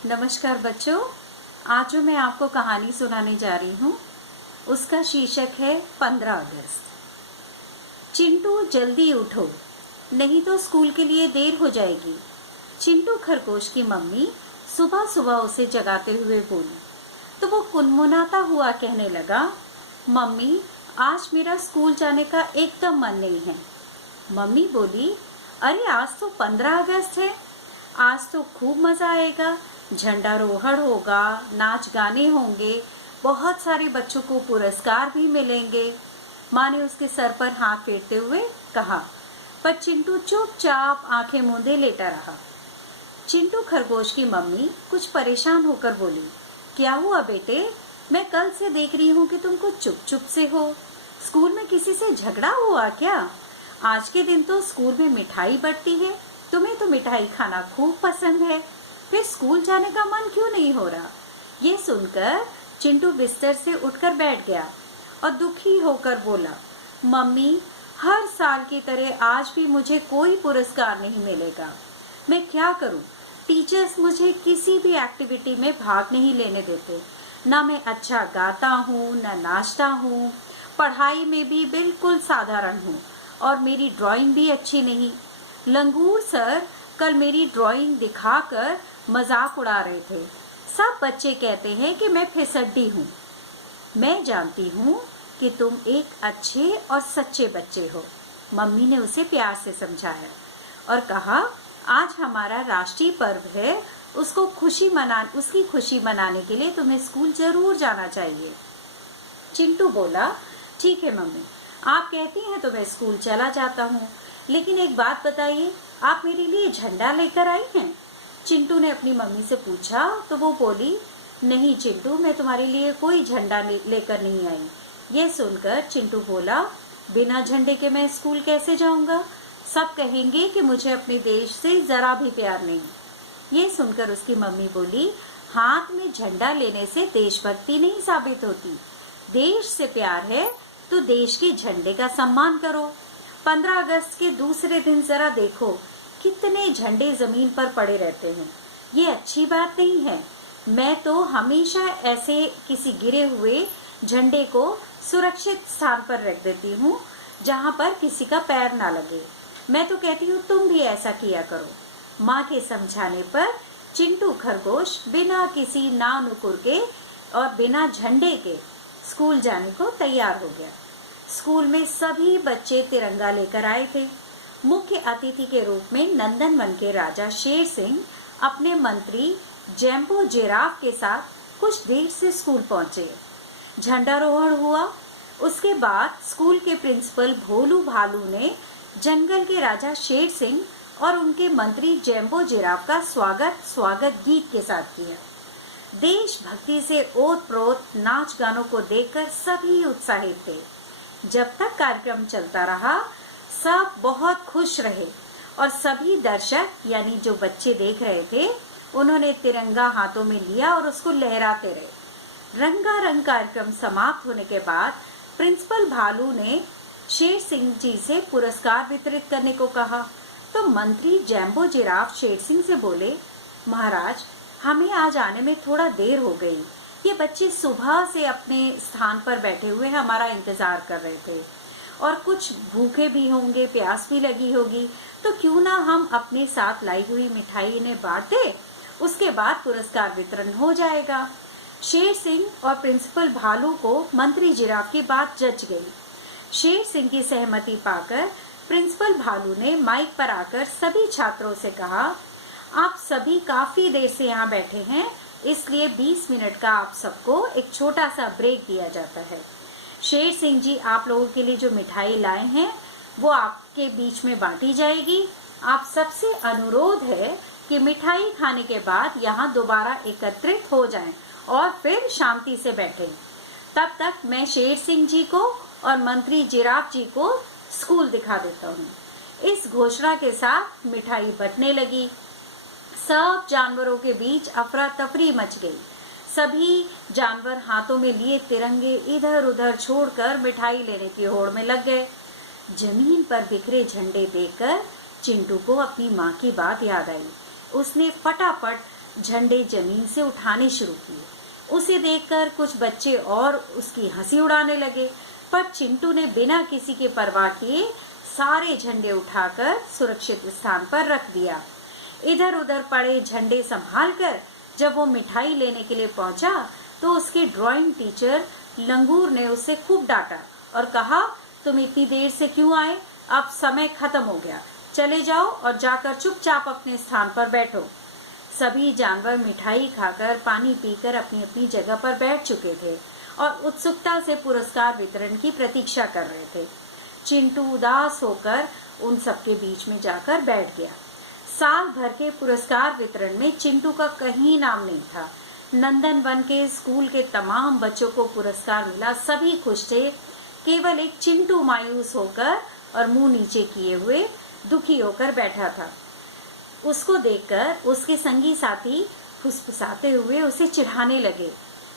नमस्कार बच्चों। आज जो मैं आपको कहानी सुनाने जा रही हूँ उसका शीर्षक है 15 अगस्त। चिंटू जल्दी उठो, नहीं तो स्कूल के लिए देर हो जाएगी। चिंटू खरगोश की मम्मी सुबह सुबह उसे जगाते हुए बोली तो वो कुनमुनाता हुआ कहने लगा, मम्मी आज मेरा स्कूल जाने का एकदम मन नहीं है। मम्मी बोली, अरे आज तो 15 अगस्त है, आज तो खूब मजा आएगा। झंडारोहण होगा, नाच गाने होंगे, बहुत सारे बच्चों को पुरस्कार भी मिलेंगे। माँ ने उसके सर पर हाथ फेरते हुए कहा, पर चिंटू चुपचाप आंखें मूंदे लेटा रहा। चिंटू खरगोश की मम्मी कुछ परेशान होकर बोली, क्या हुआ बेटे? मैं कल से देख रही हूँ कि तुम कुछ चुप चुप से हो। स्कूल में किसी से झगड़ा हुआ क्या? आज के दिन तो स्कूल में मिठाई बंटती है, तुम्हें तो मिठाई खाना खूब पसंद है, फिर स्कूल जाने का मन क्यों नहीं हो रहा? ये सुनकर चिंटू बिस्तर से उठकर बैठ गया और दुखी होकर बोला, मम्मी हर साल की तरह आज भी मुझे कोई पुरस्कार नहीं मिलेगा। मैं क्या करूं? टीचर्स मुझे किसी भी एक्टिविटी में भाग नहीं लेने देते। ना मैं अच्छा गाता हूँ, ना नाचता हूँ, पढ़ाई में भी बिल्कुल साधारण हूँ और मेरी ड्राइंग भी अच्छी नहीं। लंगूर सर कल मेरी ड्राइंग दिखाकर मजाक उड़ा रहे थे। सब बच्चे कहते हैं कि मैं फिसड्डी हूँ। मैं जानती हूँ कि तुम एक अच्छे और सच्चे बच्चे हो। मम्मी ने उसे प्यार से समझाया और कहा, आज हमारा राष्ट्रीय पर्व है, उसकी खुशी मनाने के लिए तुम्हें स्कूल जरूर जाना चाहिए। चिंटू बोला, ठीक है मम्मी, आप कहती हैं तो मैं स्कूल चला जाता हूँ, लेकिन एक बात बताइए, आप मेरे लिए झंडा लेकर आई हैं? चिंटू ने अपनी मम्मी से पूछा तो वो बोली, नहीं चिंटू, मैं तुम्हारे लिए कोई झंडा लेकर नहीं आई। ये सुनकर चिंटू बोला, बिना झंडे के मैं स्कूल कैसे जाऊंगा? सब कहेंगे कि मुझे अपने देश से जरा भी प्यार नहीं। ये सुनकर उसकी मम्मी बोली, हाथ में झंडा लेने से देशभक्ति नहीं साबित होती। देश से प्यार है तो देश के झंडे का सम्मान करो। 15 अगस्त के दूसरे दिन जरा देखो कितने झंडे जमीन पर पड़े रहते हैं। ये अच्छी बात नहीं है। मैं तो हमेशा ऐसे किसी गिरे हुए झंडे को सुरक्षित स्थान पर रख देती हूँ जहाँ पर किसी का पैर ना लगे। मैं तो कहती हूँ तुम भी ऐसा किया करो। माँ के समझाने पर चिंटू खरगोश बिना किसी ना नुकुर के और बिना झंडे के स्कूल जाने को तैयार हो गया। स्कूल में सभी बच्चे तिरंगा लेकर आए थे। मुख्य अतिथि के रूप में नंदनवन के राजा शेर सिंह अपने मंत्री जैम्बो जिराफ के साथ कुछ देर से स्कूल पहुंचे। झंडारोहण हुआ। उसके बाद स्कूल के प्रिंसिपल भोलू भालू ने जंगल के राजा शेर सिंह और उनके मंत्री जैम्बो जिराफ का स्वागत गीत के साथ किया। देशभक्ति से ओत-प्रोत नाच गानों को देखकर सभी उत्साहित थे। जब तक कार्यक्रम चलता रहा सब बहुत खुश रहे और सभी दर्शक यानी जो बच्चे देख रहे थे उन्होंने तिरंगा हाथों में लिया और उसको लहराते रहे। रंगारंग कार्यक्रम समाप्त होने के बाद प्रिंसिपल भालू ने शेर सिंह जी से पुरस्कार वितरित करने को कहा तो मंत्री जैम्बो जिराफ शेर सिंह से बोले, महाराज हमें आज आने में थोड़ा देर हो गई। ये बच्चे सुबह से अपने स्थान पर बैठे हुए हमारा इंतजार कर रहे थे और कुछ भूखे भी होंगे, प्यास भी लगी होगी, तो क्यों ना हम अपने साथ लाई हुई मिठाई इन्हें बांट दें, उसके बाद पुरस्कार वितरण हो जाएगा। शेर सिंह और प्रिंसिपल भालू को मंत्री जिराफ की बात जच गई। शेर सिंह की सहमति पाकर प्रिंसिपल भालू ने माइक पर आकर सभी छात्रों से कहा, आप सभी काफी देर से यहाँ बैठे हैं, इसलिए 20 मिनट का आप सबको एक छोटा सा ब्रेक दिया जाता है। शेर सिंह जी आप लोगों के लिए जो मिठाई लाए हैं वो आपके बीच में बांटी जाएगी। आप सबसे अनुरोध है कि मिठाई खाने के बाद यहाँ दोबारा एकत्रित हो जाएं और फिर शांति से बैठें। तब तक मैं शेर सिंह जी को और मंत्री जिराफ जी को स्कूल दिखा देता हूँ। इस घोषणा के साथ मिठाई बंटने लगी। सब जानवरों के बीच अफरा तफरी मच गई। सभी जानवर हाथों में लिए तिरंगे इधर उधर छोड़कर मिठाई लेने की होड़ में लग गए। जमीन पर बिखरे झंडे देखकर चिंटू को अपनी माँ की बात याद आई। उसने फटाफट झंडे जमीन से उठाने शुरू किए। उसे देखकर कुछ बच्चे और उसकी हंसी उड़ाने लगे, पर चिंटू ने बिना किसी के परवाह किए सारे झंडे उठाकर सुरक्षित स्थान पर रख दिया। इधर उधर पड़े झंडे संभालकर जब वो मिठाई लेने के लिए पहुंचा तो उसके ड्राइंग टीचर लंगूर ने उसे खूब डांटा और कहा, तुम इतनी देर से क्यों आए? अब समय खत्म हो गया, चले जाओ और जाकर चुपचाप अपने स्थान पर बैठो। सभी जानवर मिठाई खाकर पानी पीकर अपनी अपनी जगह पर बैठ चुके थे और उत्सुकता से पुरस्कार वितरण की प्रतीक्षा कर रहे थे। चिंटू उदास होकर उन सबके बीच में जाकर बैठ गया। साल भर के पुरस्कार वितरण में चिंटू का कहीं नाम नहीं था। नंदन वन के स्कूल के तमाम बच्चों को पुरस्कार मिला, सभी खुश थे। केवल एक चिंटू मायूस होकर और मुंह नीचे किए हुए दुखी होकर बैठा था। उसको देखकर उसके संगी साथी फुसफुसाते हुए उसे चिढ़ाने लगे,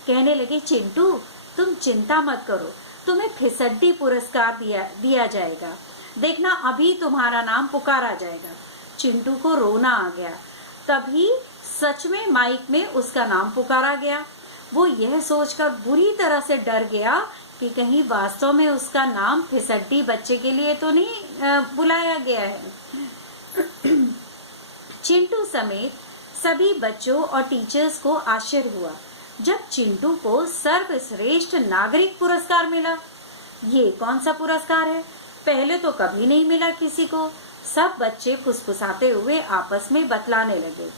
कहने लगे, चिंटू तुम चिंता मत करो, तुम्हें फिसड्डी पुरस्कार दिया जाएगा, देखना अभी तुम्हारा नाम पुकारा जाएगा। चिंटू को रोना आ गया। तभी सच में माइक में उसका नाम पुकारा गया। वो यह सोचकर बुरी तरह से डर गया कि कहीं वास्तव में उसका नाम फिसड्डी बच्चे के लिए तो नहीं बुलाया गया है। चिंटू समेत सभी बच्चों और टीचर्स को आश्चर्य हुआ जब चिंटू को सर्वश्रेष्ठ नागरिक पुरस्कार मिला। ये कौन सा पुरस्कार है? पहले तो कभी नहीं मिला किसी को। सब बच्चे फुसफुसाते हुए आपस में बतलाने लगे।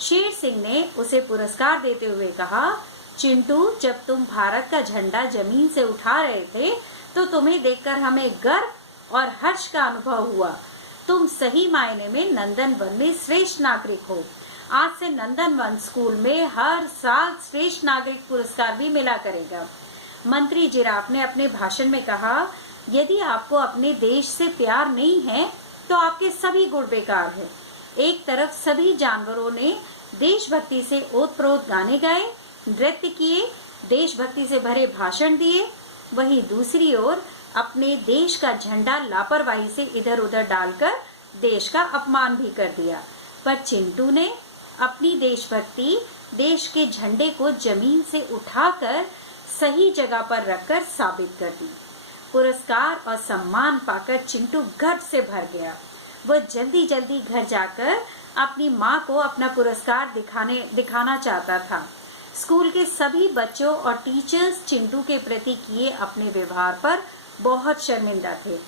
शेर सिंह ने उसे पुरस्कार देते हुए कहा, चिंटू जब तुम भारत का झंडा जमीन से उठा रहे थे तो तुम्हें देखकर हमें गर्व और हर्ष का अनुभव हुआ। तुम सही मायने में नंदन वन में श्रेष्ठ नागरिक हो। आज से नंदन वन स्कूल में हर साल श्रेष्ठ नागरिक पुरस्कार भी मिला करेगा। मंत्री जिराफ ने अपने भाषण में कहा, यदि आपको अपने देश से प्यार नहीं है तो आपके सभी गुण बेकार है। एक तरफ सभी जानवरों ने देशभक्ति से ओतप्रोत गाने गाए, नृत्य किए, देशभक्ति से भरे भाषण दिए, वहीं दूसरी ओर अपने देश का झंडा लापरवाही से इधर उधर डालकर देश का अपमान भी कर दिया। पर चिंटू ने अपनी देशभक्ति देश के झंडे को जमीन से उठाकर सही जगह पर रखकर साबित कर दी। पुरस्कार और सम्मान पाकर चिंटू गर्व से भर गया। वह जल्दी जल्दी घर जाकर अपनी माँ को अपना पुरस्कार दिखाना चाहता था। स्कूल के सभी बच्चों और टीचर्स चिंटू के प्रति किए अपने व्यवहार पर बहुत शर्मिंदा थे।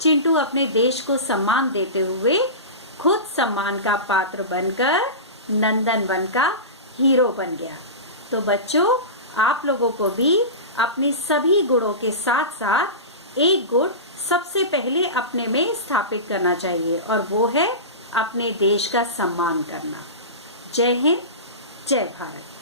चिंटू अपने देश को सम्मान देते हुए खुद सम्मान का पात्र बनकर नंदन वन का हीरो बन गया। तो बच्चों, आप लोगों को भी अपने सभी गुणों के साथ साथ एक गुण सबसे पहले अपने में स्थापित करना चाहिए और वो है अपने देश का सम्मान करना। जय हिंद, जय भारत।